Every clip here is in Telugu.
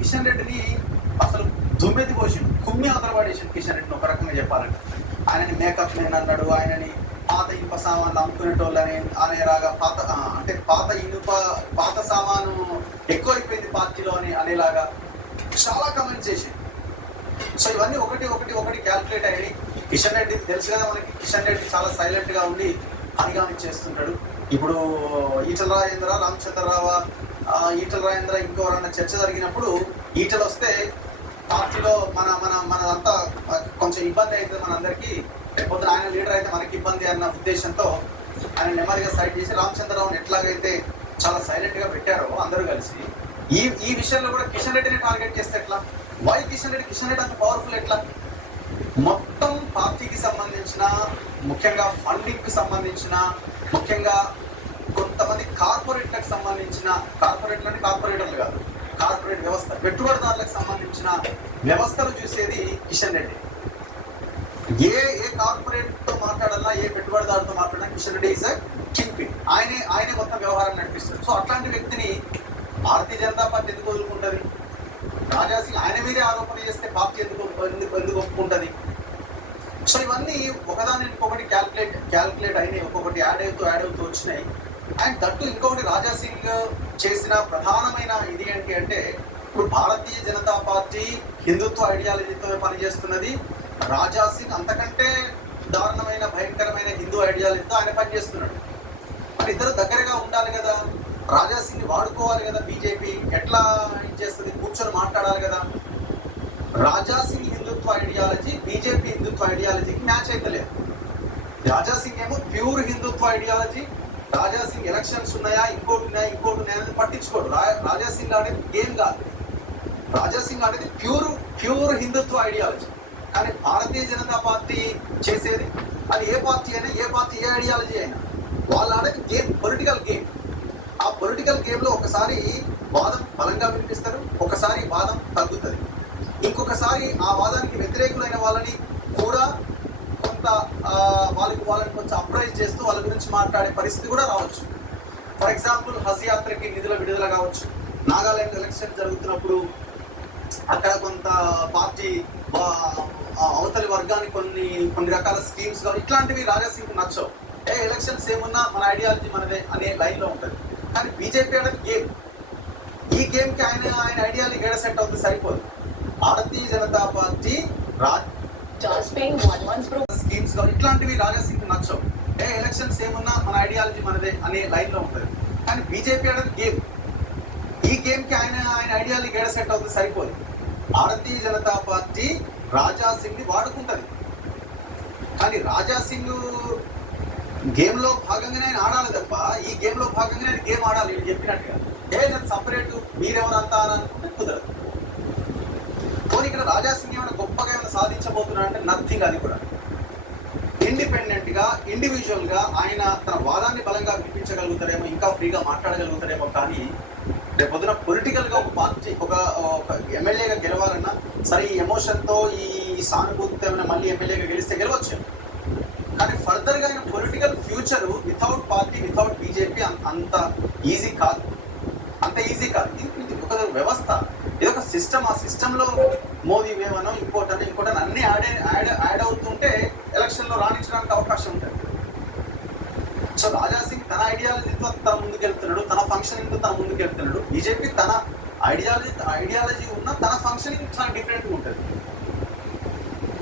కిషన్ రెడ్డిని అసలు దుమ్మెత్తి పోసిండు, కుమ్మి అవతల పడేసిండు కిషన్ రెడ్డిని ఒక రకంగా చెప్పాలంటే. ఆయనని మేకప్ మ్యాన్ అన్నాడు, ఆయనని పాత ఇనుప సామాన్లు అమ్ముకునేటోళ్ళని అనేలాగా, పాత సామాను ఎక్కువైపోయింది పార్టీలో అని అనేలాగా చాలా కమెంట్స్ చేసిండు. సో ఇవన్నీ ఒకటి క్యాల్కులేట్ అయ్యి కిషన్ రెడ్డి తెలుసు కదా మనకి, కిషన్ రెడ్డి చాలా సైలెంట్ గా ఉండి పనిగాని చేస్తుంటాడు. ఇప్పుడు ఈటల రాజేంద్ర, రామచంద్రరావు, ఈటల రాజేంద్ర ఇంకెవరన్నా చర్చ జరిగినప్పుడు ఈటలు వస్తే పార్టీలో మనదంతా కొంచెం ఇబ్బంది అవుతుంది మనందరికీ, లేకపోతే ఆయన లీడర్ అయితే మనకి ఇబ్బంది అన్న ఉద్దేశంతో ఆయన నెమ్మదిగా సైడ్ చేసి రామచంద్రరావుని ఎట్లాగైతే చాలా సైలెంట్ గా పెట్టారో అందరూ కలిసి ఈ విషయంలో కూడా కిషన్ రెడ్డిని టార్గెట్ చేస్తే ఎట్లా? వై కిషన్ రెడ్డి అంత పవర్ఫుల్ ఎట్లా? మొత్తం పార్టీకి సంబంధించిన, ముఖ్యంగా ఫండింగ్ కి సంబంధించిన, ముఖ్యంగా కొంతమంది కార్పొరేట్లకు సంబంధించిన, కార్పొరేటర్లు కాదు, కార్పొరేట్ వ్యవస్థ, పెట్టుబడిదారులకు సంబంధించిన వ్యవస్థలు చూసేది కిషన్ రెడ్డి. ఏ కార్పొరేట్ తో మాట్లాడాలన్నా, ఏ పెట్టుబడిదారుతో మాట్లాడాలన్నా Kishan Reddy is king pin. ఆయనే మొత్తం వ్యవహారం నడిపిస్తారు. సో అట్లాంటి వ్యక్తిని భారతీయ జనతా పార్టీ ఎందుకు వదులుకుంటుంది? రాజాసింగ్ ఆయన మీదే ఆరోపణ చేస్తే పార్టీ ఎందుకు ఒప్పుకుంటుంది? సో ఇవన్నీ ఒకదాని ఇంకొకటి క్యాల్కులేట్ అయినాయి, ఒక్కొక్కటి యాడ్ అవుతూ వచ్చినాయి. అండ్ దట్టు ఇంకొకటి రాజాసింగ్ చేసిన ప్రధానమైన ఇది ఏంటి అంటే, ఇప్పుడు భారతీయ జనతా పార్టీ హిందుత్వ ఐడియాలజీతో పనిచేస్తున్నది. రాజాసింగ్ అంతకంటే దారుణమైన, భయంకరమైన హిందూ ఐడియాలజీతో ఆయన పనిచేస్తున్నాడు. మరి ఇద్దరు దగ్గరగా ఉండాలి కదా, రాజాసింగ్ వాడుకోవాలి కదా. బీజేపీ ఎట్లా చేస్తుంది? కూర్చొని మాట్లాడాలి కదా. రాజాసింగ్ హిందుత్వ ఐడియాలజీ బీజేపీ హిందుత్వ ఐడియాలజీకి మ్యాచ్ అయితే లేదు. రాజాసింగ్ ఏమో ప్యూర్ హిందుత్వ ఐడియాలజీ. రాజాసింగ్ ఎలక్షన్స్ ఉన్నాయా, ఇంకోటి ఉన్నాయా పట్టించుకోడు. రాజాసింగ్ అనేది గేమ్ కాదు. రాజాసింగ్ అనేది ప్యూర్ హిందుత్వ ఐడియాలజీ. కానీ భారతీయ జనతా పార్టీ చేసేది, అది ఏ పార్టీ అయినా, ఏ ఐడియాలజీ అయినా, వాళ్ళు ఆడేది గేమ్, పొలిటికల్ గేమ్. ఆ పొలిటికల్ గేమ్ లో ఒకసారి వాదం బలంగా వినిపిస్తారు, ఒకసారి వాదం తగ్గుతుంది, ఇంకొకసారి ఆ వాదానికి వ్యతిరేకులైన వాళ్ళని కూడా కొంత వాళ్ళని కొంచెం అప్రైజ్ చేస్తూ వాళ్ళ గురించి మాట్లాడే పరిస్థితి కూడా రావచ్చు. ఫర్ ఎగ్జాంపుల్ హజ్ యాత్రకి నిధుల విడుదల కావచ్చు. నాగాలాండ్ ఎలక్షన్ జరుగుతున్నప్పుడు అక్కడ కొంత పార్టీ అవతలి వర్గానికి కొన్ని రకాల స్కీమ్స్ ఇట్లాంటివి రాజాసింగ్ నచ్చవు. ఎలక్షన్స్ ఏమున్నా మన ఐడియాలజీ మనదే అనే లైన్ లో ఉంటుంది. కానీ బీజేపీ అనేది గేమ్. ఈ గేమ్ కి ఆయన ఐడియాలజీ గేడ సెట్ అవుతుంది, సరిపోదు. భారతీయ జనతా పార్టీ స్కీమ్స్ ఇట్లాంటివి రాజాసింగ్ నచ్చవు. ఎలక్షన్స్ ఏమున్నా మన ఐడియాలజీ మనదే అనే లైన్ లో ఉంటుంది. కానీ బీజేపీ అనేది గేమ్. ఈ గేమ్ కి ఆయన ఐడియాలజీ గేడ సెట్ అవుతుంది, సరిపోదు. భారతీయ జనతా పార్టీ రాజాసింగ్ ని వాడుకుంటది. కానీ రాజాసింగ్ గేమ్ లో భాగంగానే ఆయన ఆడాలి తప్ప, ఈ గేమ్ లో భాగంగానే ఆయన గేమ్ ఆడాలి. నేను చెప్పినట్టుగా నాకు సపరేట్ మీరెవరంతా అని అనుకుంటే కుదరదు. పోనీ ఇక్కడ రాజాసింగ్ ఏమైనా గొప్పగా ఏమైనా సాధించబోతున్నాడంటే నథింగ్. అది కూడా ఇండిపెండెంట్ గా, ఇండివిజువల్ గా ఆయన తన వాదాన్ని బలంగా వినిపించగలుగుతారేమో, ఇంకా ఫ్రీగా మాట్లాడగలుగుతారేమో. కానీ రేపొద్దున పొలిటికల్ గా ఒక పార్టీ, ఒక ఎమ్మెల్యేగా గెలవాలన్నా సరే, ఈ ఎమోషన్ తో, ఈ సానుభూతితో ఏమైనా మళ్ళీ ఎమ్మెల్యేగా గెలిస్తే గెలవచ్చు. కానీ ఫర్దర్ గా ఆయన political future without party, without BJP అంత ఈజీ కాదు. ఇది ఒక వ్యవస్థ, ఇది ఒక సిస్టమ్. ఆ సిస్టమ్ లో మోదీ వేవనో ఇంకోటని అన్ని యాడ్ అవుతుంటే ఎలక్షన్ లో రాణించడానికి అవకాశం ఉంటుంది. సో రాజాసింగ్ తన ఐడియాలజీతో తన ముందుకెళ్తున్నాడు, తన ఫంక్షనింగ్ తో తన ముందుకెళ్తున్నాడు. బీజేపీ తన ఐడియాలజీ ఉన్న తన ఫంక్షనింగ్ చాలా డిఫరెంట్ గా ఉంటుంది.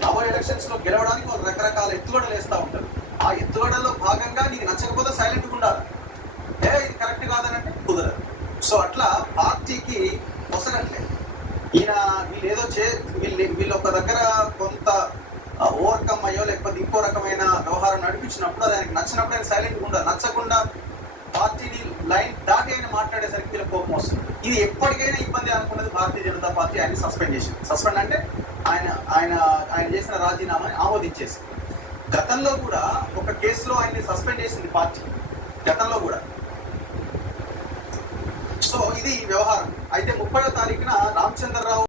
రాబోయే ఎలక్షన్స్ లో గెలవడానికి వాళ్ళు రకరకాల ఎత్తుగడలు వేస్తూ ఉంటారు. ఆ ఎత్తుగడలో భాగంగా నీకు నచ్చకపోతే సైలెంట్గా ఉండాలి. ఇది కరెక్ట్ కాదనంటే కుదరదు. సో అట్లా పార్టీకి పొసగట్లేదు. వీళ్ళు ఒక దగ్గర కొంత ఓవర్కమ్ అయ్యో లేకపోతే ఇంకో రకమైన వ్యవహారం నడిపించినప్పుడు అది ఆయనకి నచ్చినప్పుడు ఆయన సైలెంట్గా ఉండాలి. నచ్చకుండా పార్టీని లైన్ దాటి ఆయన మాట్లాడేసరికి వీళ్ళకి కోపం వస్తుంది. ఇది ఎప్పటికైనా ఇబ్బంది అనుకున్నది భారతీయ జనతా పార్టీ. ఆయన సస్పెండ్ చేసింది. సస్పెండ్ అంటే ఆయన చేసిన రాజీనామాని ఆమోదించేసి, గతంలో కూడా ఒక కేసులో ఆయన్ని సస్పెండ్ చేసింది పార్టీ, గతంలో కూడా. సో ఇది వ్యవహారం. అయితే 30వ తారీఖున రామచంద్రరావు